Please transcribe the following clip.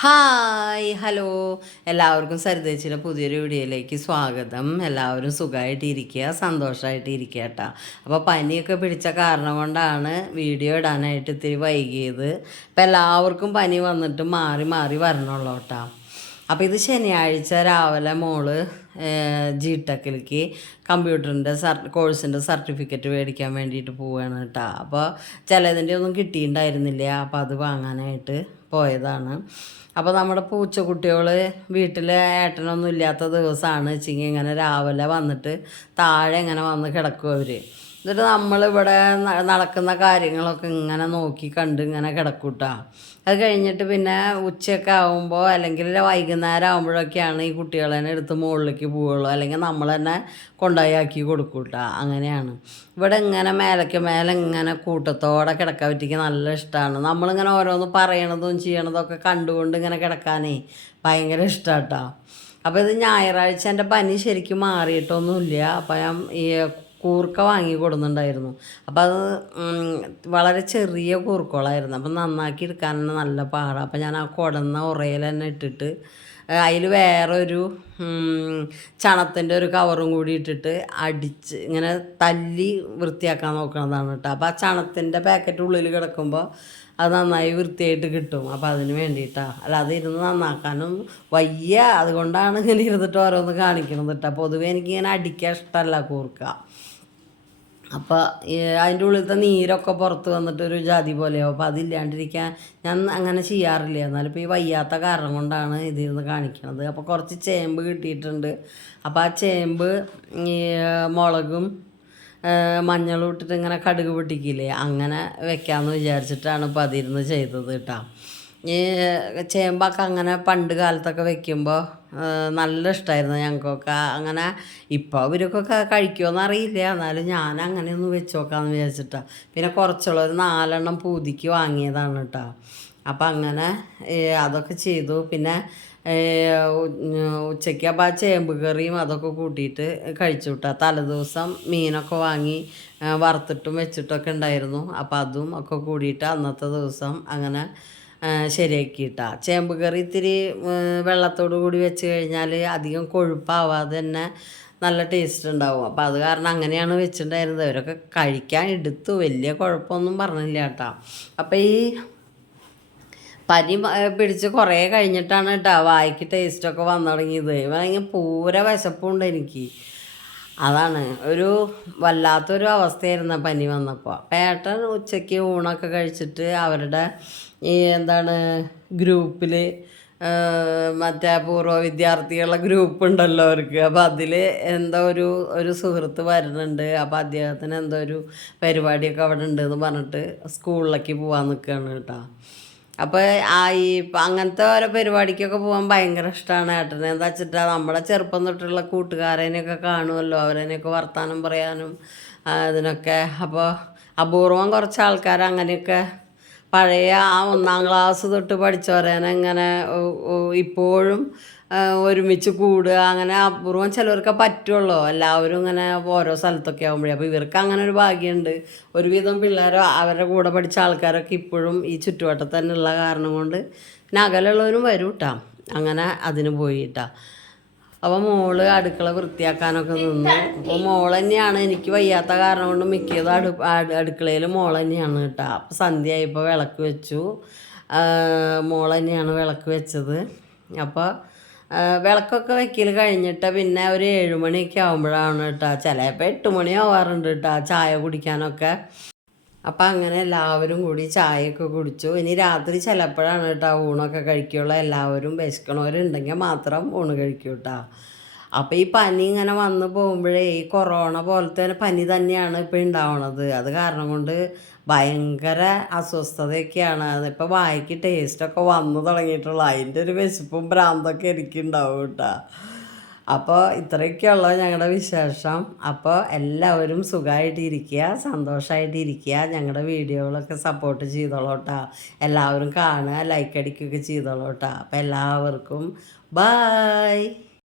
Hi hello. എല്ലാവർക്കും സരിതേച്ചിയുടെ പുതിയൊരു വീഡിയോയിലേക്ക് സ്വാഗതം. എല്ലാവരും സുഖമായിട്ട് ഇരിക്കുക സന്തോഷമായിട്ട് ഇരിക്കുക കേട്ടോ. അപ്പോൾ പനിയൊക്കെ പിടിച്ച കാരണം കൊണ്ടാണ് വീഡിയോ ഇടാനായിട്ട് ഇത്തിരി വൈകിയത്. അപ്പോൾ എല്ലാവർക്കും പനി വന്നിട്ട് മാറി മാറി വരണുള്ളൂ കേട്ടോ. അപ്പോൾ ഇത് ശനിയാഴ്ച രാവിലെ മോൾ ജി ടെക്കിലേക്ക് കമ്പ്യൂട്ടറിന്റെ സർ കോഴ്സിന്റെ സർട്ടിഫിക്കറ്റ് മേടിക്കാൻ വേണ്ടിയിട്ട് പോവുകയാണ് കേട്ടോ. അപ്പോൾ ചിലതിന്റെ ഒന്നും കിട്ടിയിട്ടുണ്ടായിരുന്നില്ല. അപ്പോൾ അത് വാങ്ങാനായിട്ട് പോയതാണ്. അപ്പോൾ നമ്മുടെ പൂച്ചക്കുട്ടികൾ വീട്ടിൽ ഏട്ടനൊന്നും ഇല്ലാത്ത ദിവസമാണ് വെച്ചെങ്കിൽ ഇങ്ങനെ രാവിലെ വന്നിട്ട് താഴെ ഇങ്ങനെ വന്ന് കിടക്കും അവർ എന്നിട്ട് നമ്മളിവിടെ നടക്കുന്ന കാര്യങ്ങളൊക്കെ ഇങ്ങനെ നോക്കി കണ്ട് ഇങ്ങനെ കിടക്കൂട്ടാ. അത് കഴിഞ്ഞിട്ട് പിന്നെ ഉച്ചയൊക്കെ ആകുമ്പോൾ അല്ലെങ്കിൽ വൈകുന്നേരം ആകുമ്പോഴൊക്കെയാണ് ഈ കുട്ടികളെ തന്നെ എടുത്ത് മുകളിലേക്ക് പോവുള്ളൂ. അല്ലെങ്കിൽ നമ്മൾ തന്നെ കൊണ്ടുപോയി ആക്കി കൊടുക്കൂട്ടാ. അങ്ങനെയാണ്. ഇവിടെ ഇങ്ങനെ മേലയ്ക്ക് മേലെ ഇങ്ങനെ കൂട്ടത്തോടെ കിടക്കാൻ പറ്റിക്ക് നല്ല ഇഷ്ടമാണ് നമ്മളിങ്ങനെ ഓരോന്ന് പറയണതും ചെയ്യണതൊക്കെ കണ്ടുകൊണ്ട് ഇങ്ങനെ കിടക്കാനേ ഭയങ്കര ഇഷ്ടമാട്ടോ അപ്പോൾ ഇത് ഞായറാഴ്ച എന്റെ പനി ശരിക്കും മാറിയിട്ടൊന്നുമില്ല. അപ്പോൾ ഞാൻ ഈ കൂർക്ക വാങ്ങി കൊടുക്കുന്നുണ്ടായിരുന്നു അപ്പോൾ അത് വളരെ ചെറിയ കൂർക്കോളായിരുന്നു. അപ്പം നന്നാക്കി എടുക്കാൻ നല്ല പാടാണ് അപ്പം ഞാൻ ആ കുടന്ന ഉറയിൽ തന്നെ ഇട്ടിട്ട് അതിൽ വേറൊരു ചണത്തിന്റെ ഒരു കവറും കൂടി ഇട്ടിട്ട് അടിച്ച് ഇങ്ങനെ തല്ലി വൃത്തിയാക്കാൻ നോക്കണതാണ് കേട്ടോ. അപ്പോൾ ആ ചണത്തിന്റെ പാക്കറ്റ് ഉള്ളിൽ കിടക്കുമ്പോൾ അത് നന്നായി വൃത്തിയായിട്ട് കിട്ടും. അപ്പോൾ അതിന് വേണ്ടിയിട്ടാണ് അല്ലാതെ ഇരുന്ന് നന്നാക്കാനും വയ്യ. അതുകൊണ്ടാണ് ഇങ്ങനെ ഇരുന്നിട്ട് ഓരോന്ന് കാണിക്കണത് കേട്ടോ. പൊതുവേ എനിക്കിങ്ങനെ അടിക്കാൻ ഇഷ്ടമല്ല കൂർക്ക. അപ്പോൾ അതിന്റെ ഉള്ളിലത്തെ നീരൊക്കെ പുറത്ത് വന്നിട്ട് ഒരു ജാതി പോലെയാവും. അപ്പോൾ അതില്ലാണ്ടിരിക്കാൻ ഞാൻ അങ്ങനെ ചെയ്യാറില്ല. എന്നാലും ഈ വയ്യാത്ത കാരണം കൊണ്ടാണ് ഇതിൽ നിന്ന് കാണിക്കണത്. അപ്പോൾ കുറച്ച് ചേമ്പ് കിട്ടിയിട്ടുണ്ട്. അപ്പോൾ ആ ചേമ്പ് മുളകും മഞ്ഞളും ഇട്ടിട്ട് ഇങ്ങനെ കടുക് പൊട്ടിക്കില്ലേ? അങ്ങനെ വെക്കാമെന്ന് വിചാരിച്ചിട്ടാണ് ഇപ്പോൾ അതിരുന്ന് ചെയ്തത് കേട്ടോ. ഈ ചേമ്പൊക്കെ അങ്ങനെ പണ്ട് കാലത്തൊക്കെ വെക്കുമ്പോൾ നല്ല ഇഷ്ടമായിരുന്നു ഞങ്ങൾക്കൊക്കെ. അങ്ങനെ ഇപ്പോൾ അവരൊക്കെ കഴിക്കുമോയെന്ന് അറിയില്ല. എന്നാലും ഞാൻ അങ്ങനെ ഒന്ന് വെച്ച് നോക്കാമെന്ന് വിചാരിച്ചിട്ടാണ് പിന്നെ കുറച്ചുള്ള ഒരു നാലെണ്ണം പൂതിക്ക് വാങ്ങിയതാണ് കേട്ടോ അപ്പം അങ്ങനെ അതൊക്കെ ചെയ്തു. പിന്നെ ഉച്ചയ്ക്ക് അപ്പം ആ ചേമ്പ് കറിയും അതൊക്കെ കൂട്ടിയിട്ട് കഴിച്ചു വിട്ടാ തലേദിവസം മീനൊക്കെ വാങ്ങി വറുത്തിട്ടും വെച്ചിട്ടൊക്കെ ഉണ്ടായിരുന്നു. അപ്പം അതും ഒക്കെ കൂടിയിട്ട് അന്നത്തെ ദിവസം അങ്ങനെ ആ, ശരിയാക്കിയിട്ടാ. ചേമ്പ് കറി ഇത്തിരി വെള്ളത്തോടു കൂടി വെച്ച് കഴിഞ്ഞാൽ അധികം കൊഴുപ്പാവാതെ തന്നെ നല്ല ടേസ്റ്റ് ഉണ്ടാവും. അപ്പോൾ അത് കാരണം അങ്ങനെയാണ് വെച്ചിട്ടുണ്ടായിരുന്നത്. അവരൊക്കെ കഴിക്കാൻ എടുത്തു. വലിയ കുഴപ്പമൊന്നും പറഞ്ഞില്ല കേട്ടോ. അപ്പോൾ ഈ പനി പിടിച്ച് കുറേ കഴിഞ്ഞിട്ടാണ് കേട്ടോ വായിക്ക് ടേസ്റ്റൊക്കെ വന്നു തുടങ്ങിയത്. ഭയങ്കര പൂര വിശപ്പുണ്ട് എനിക്ക്. അതാണ്. ഒരു വല്ലാത്തൊരു അവസ്ഥയായിരുന്നു പനി വന്നപ്പോൾ. പേട്ടൻ ഉച്ചയ്ക്ക് ഊണൊക്കെ കഴിച്ചിട്ട് അവരുടെ ഈ എന്താണ് ഗ്രൂപ്പിൽ മറ്റേ പൂർവ വിദ്യാർത്ഥികളുടെ ഗ്രൂപ്പ് ഉണ്ടല്ലോ അവർക്ക്. അപ്പോൾ അതിൽ എന്തോ ഒരു ഒരു സുഹൃത്ത് വരുന്നുണ്ട്. അപ്പോൾ അദ്ദേഹത്തിന് എന്തോ ഒരു പരിപാടിയൊക്കെ അവിടെ ഉണ്ടെന്ന് പറഞ്ഞിട്ട് സ്കൂളിലേക്ക് പോകാൻ നിൽക്കുകയാണ് കേട്ടോ. അപ്പോൾ ആ ഈ അങ്ങനത്തെ ഓരോ പരിപാടിക്കൊക്കെ പോകാൻ ഭയങ്കര ഇഷ്ടമാണ് ഏട്ടനെ. എന്താ വെച്ചിട്ടാ നമ്മളെ ചെറുപ്പം തൊട്ടുള്ള കൂട്ടുകാരനെയൊക്കെ കാണുമല്ലോ അവരനെയൊക്കെ വർത്തമാനം പറയാനും അതിനൊക്കെ അപ്പോൾ അപൂർവം കുറച്ച് ആൾക്കാർ അങ്ങനെയൊക്കെ പഴയ ആ ഒന്നാം ക്ലാസ് തൊട്ട് പഠിച്ചവരേനെ ഇങ്ങനെ ഉ- ഉ- ഇപ്പോഴും ഒരുമിച്ച് കൂടുക അങ്ങനെ അപൂർവം ചിലവർക്ക് പറ്റുള്ളൂ. എല്ലാവരും ഇങ്ങനെ ഓരോ സ്ഥലത്തൊക്കെ ആകുമ്പോഴേ അപ്പോൾ ഇവർക്ക് അങ്ങനെ ഒരു ഭാഗ്യമുണ്ട് ഒരുവിധം പിള്ളേരോ അവരുടെ കൂടെ പഠിച്ച ആൾക്കാരൊക്കെ ഇപ്പോഴും ഈ ചുറ്റുവട്ടത്ത് തന്നെ ഉള്ള കാരണം കൊണ്ട് പിന്നെ അകലുള്ളവരും വരും കേട്ടോ അങ്ങനെ അതിന് പോയിട്ടാ. അപ്പോൾ മോൾ അടുക്കള വൃത്തിയാക്കാനൊക്കെ നിന്നു. അപ്പോൾ മോൾ തന്നെയാണ്. എനിക്ക് വയ്യാത്ത കാരണം കൊണ്ട് മിക്കതും അടു അടു- അടുക്കളയിൽ മോൾ തന്നെയാണ് കേട്ടോ. അപ്പോൾ സന്ധ്യ വിളക്ക് വെച്ചു. മോൾ തന്നെയാണ് വിളക്ക് വെച്ചത്. അപ്പോൾ വിളക്കൊക്കെ വെക്കൽ കഴിഞ്ഞിട്ട് പിന്നെ ഒരു ഏഴുമണിയൊക്കെ ആകുമ്പോഴാണ് കേട്ടോ. ചിലപ്പോൾ എട്ട് മണി ആവാറുണ്ട് കേട്ടോ. ചായ കുടിക്കാനൊക്കെ. അപ്പം അങ്ങനെ എല്ലാവരും കൂടി ചായയൊക്കെ കുടിച്ചു. ഇനി രാത്രി ചിലപ്പോഴാണ് കേട്ടോ ഊണൊക്കെ കഴിക്കുള്ളൂ. എല്ലാവരും വിശക്കണവരുണ്ടെങ്കിൽ മാത്രം ഊണ് കഴിക്കൂ കേട്ടോ അപ്പോൾ ഈ പനി ഇങ്ങനെ വന്നു പോകുമ്പോഴേ ഈ കൊറോണ പോലത്തെ പനി തന്നെയാണ് ഇപ്പോൾ ഉണ്ടാവണത് അത് കാരണം കൊണ്ട് ഭയങ്കര അസ്വസ്ഥതയൊക്കെയാണ്. അതിപ്പോൾ വായിക്ക് ടേസ്റ്റൊക്കെ വന്നു തുടങ്ങിയിട്ടുള്ളൂ. അതിന്റെ ഒരു വിശപ്പും ഭ്രാന്തൊക്കെ എനിക്കുണ്ടാവും കേട്ടോ അപ്പോൾ ഇത്രയൊക്കെയുള്ള ഞങ്ങളുടെ വിശേഷം. അപ്പോൾ എല്ലാവരും സുഖമായിട്ട് ഇരിക്കുക സന്തോഷമായിട്ട് ഇരിക്കുക ഞങ്ങളുടെ വീഡിയോകളൊക്കെ സപ്പോർട്ട് ചെയ്തോളോട്ടാ. എല്ലാവരും കാണുക ലൈക്ക് അടിക്കുകയൊക്കെ ചെയ്തോളോട്ടാ. അപ്പോൾ എല്ലാവർക്കും ബായ്